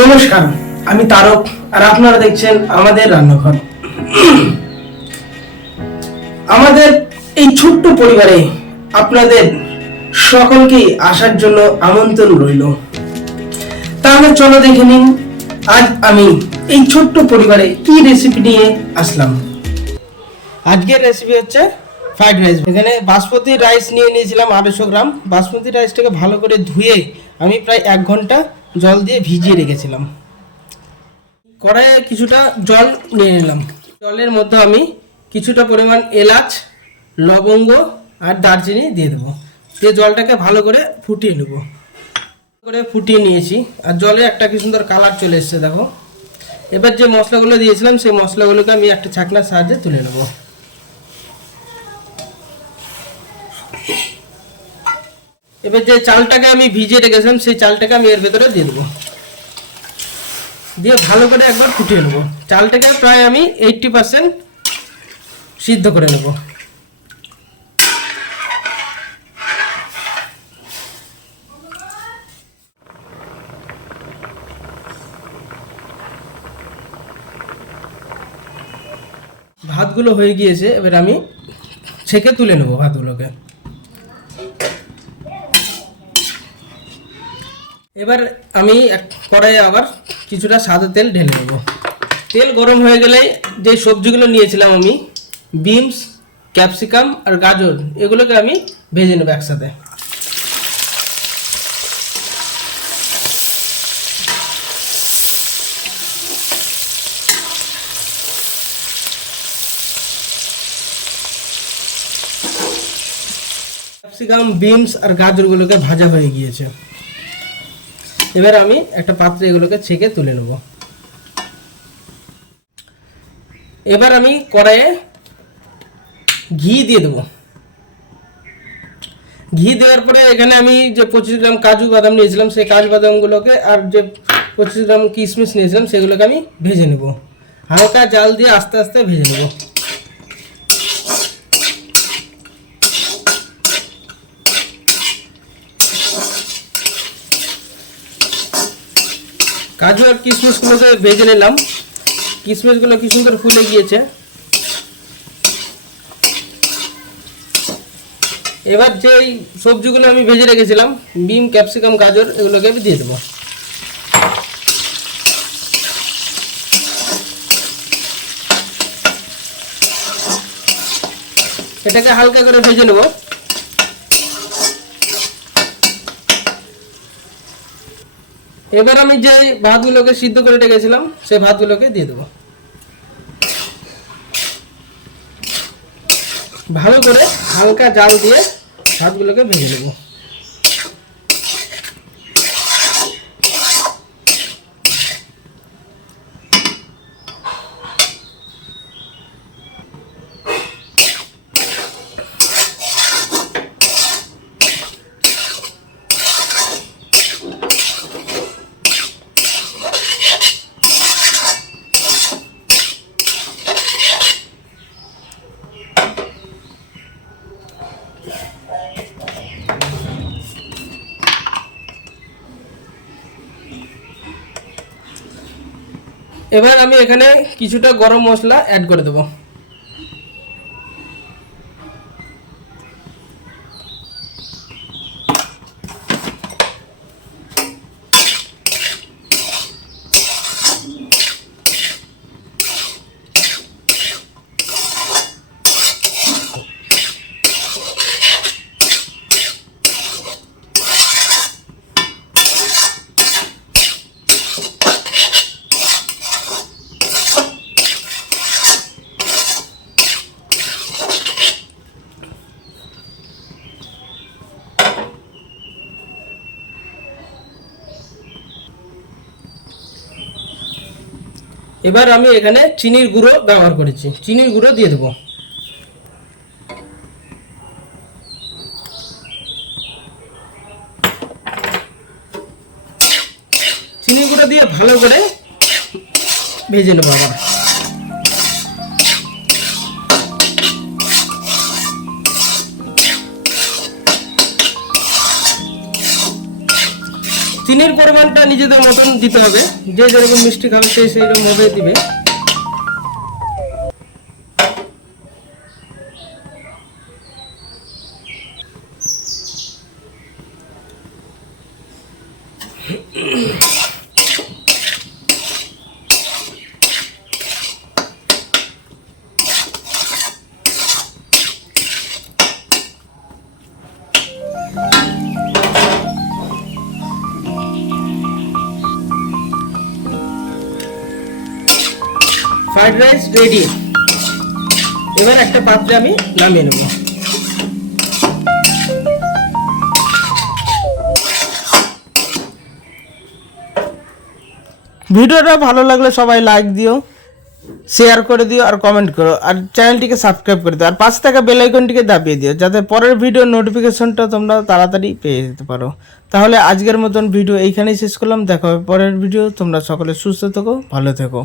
নমস্কার, আমি তারক আর আপনারা দেখছেন আমাদের রান্নাঘর। আমাদের এই ছোট্ট পরিবারে আপনাদের সকলকে আসার জন্য আমন্ত্রণ রইল। তাহলে চলো দেখে নিন আজ আমি এই ছোট্ট পরিবারে কি রেসিপি নিয়ে আসলাম। আজকের রেসিপি হচ্ছে ফ্রাইড রাইস। এখানে বাসমতি রাইস নিয়ে নিয়েছিলাম 250 গ্রাম। বাসমতি রাইসটাকে ভালো করে ধুয়ে আমি প্রায় 1 ঘন্টা জল দিয়ে ভিজিয়ে রেখেছিলাম। কড়াইয়ে কিছুটা জল নিয়ে নিলাম। জলের মধ্যে আমি কিছুটা পরিমাণ এলাচ, লবঙ্গ আর দারচিনি দিয়ে দেবো। দিয়ে জলটাকে ভালো করে ফুটিয়ে নেব। ফুটিয়ে নিয়েছি আর জলে একটা কি সুন্দর কালার চলে এসছে দেখো। এবার যে মশলাগুলো দিয়েছিলাম সেই মশলাগুলোকে আমি একটা ছাঁকনার সাহায্যে তুলে নেব। এবার যে চালটাকে আমি ভিজিয়ে রেখেছিলাম সেই চালটাকে আমি এর ভেতরে দিয়ে দেবো। দিয়ে ভালো করে একবার ফুটিয়ে নেব। চালটাকে প্রায় আমি 80% সিদ্ধ করে নেব। ভাতগুলো হয়ে গিয়েছে, এবার আমি ছেঁকে তুলে নেব ভাতগুলোকে। এবার আমি কড়াইয়ে আবার কিছুটা সাদা তেল ঢেলে নেব। তেল গরম হয়ে গেলে যে সবজিগুলো নিয়েছিলাম আমি, বিনস, ক্যাপসিকাম আর গাজর, এগুলোকে আমি ভেজে নেব একসাথে। ক্যাপসিকাম, বিনস আর গাজরগুলোকে ভাজা হয়ে গিয়েছে। এবার আমি একটা পাত্রে এগুলোকে ছেঁকে তুলে নেব। এবার আমি কড়াইয়ে ঘি দিয়ে দেবো। ঘি দেওয়ার পরে এখানে আমি যে 25 গ্রাম কাজু বাদাম নিয়েছিলাম সেই কাজু বাদামগুলোকে আর যে 25 গ্রাম কিশমিশ নিয়েছিলাম সেগুলোকে আমি ভেজে নেব। হালকা জাল দিয়ে আস্তে আস্তে ভেজে নেব। কাজু আর কিশমিশগুলোকে ভেজে নিলাম। কিশমিশগুলো কি সুন্দর ফুলে গিয়েছে। এবার যে সবজিগুলো আমি ভেজে রেখেছিলাম, বিন, ক্যাপসিকাম, গাজর, এগুলোকে আমি দিয়ে দেবো। এটাকে হালকা করে ভেজে নেব। এবার আমি যে ভাতগুলোকে সিদ্ধ করে রেখেছিলাম সেই ভাতগুলোকে দিয়ে দেবো। ভালো করে হালকা জাল দিয়ে ভাতগুলোকে ভেজে নেব। এবার আমি এখানে কিছুটা গরম মশলা অ্যাড করে দেবো। এবার আমি এখানে চিনির গুঁড়ো ব্যবহার করেছি, চিনির গুঁড়ো দিয়ে দেবো। চিনি গুঁড়ো দিয়ে ভালো করে ভেজে নেবো। আবার চিনির পরিমাণটা নিজেদের মতন দিতে হবে, যে যেরকম মিষ্টি খাবে সেই সেরকম ভাবে দিবে। Fried rice ready. এবার একটা পাত্রে আমি নামিয়ে নেব। ভিডিওটা ভালো লাগলে সবাই লাইক দিও, শেয়ার করে দিও আর কমেন্ট করো, আর চ্যানেলটিকে সাবস্ক্রাইব করে দিও, আর পাশে থাকা বেল আইকনটিকে দাবিয়ে দিও যাতে পরের ভিডিও নোটিফিকেশনটা তোমরা তাড়াতাড়ি পেয়ে যেতে পারো। তাহলে আজকের মতন ভিডিও এইখানেই শেষ করলাম, দেখা হবে পরের ভিডিও। তোমরা সকলে সুস্থ থেকো, ভালো থেকো।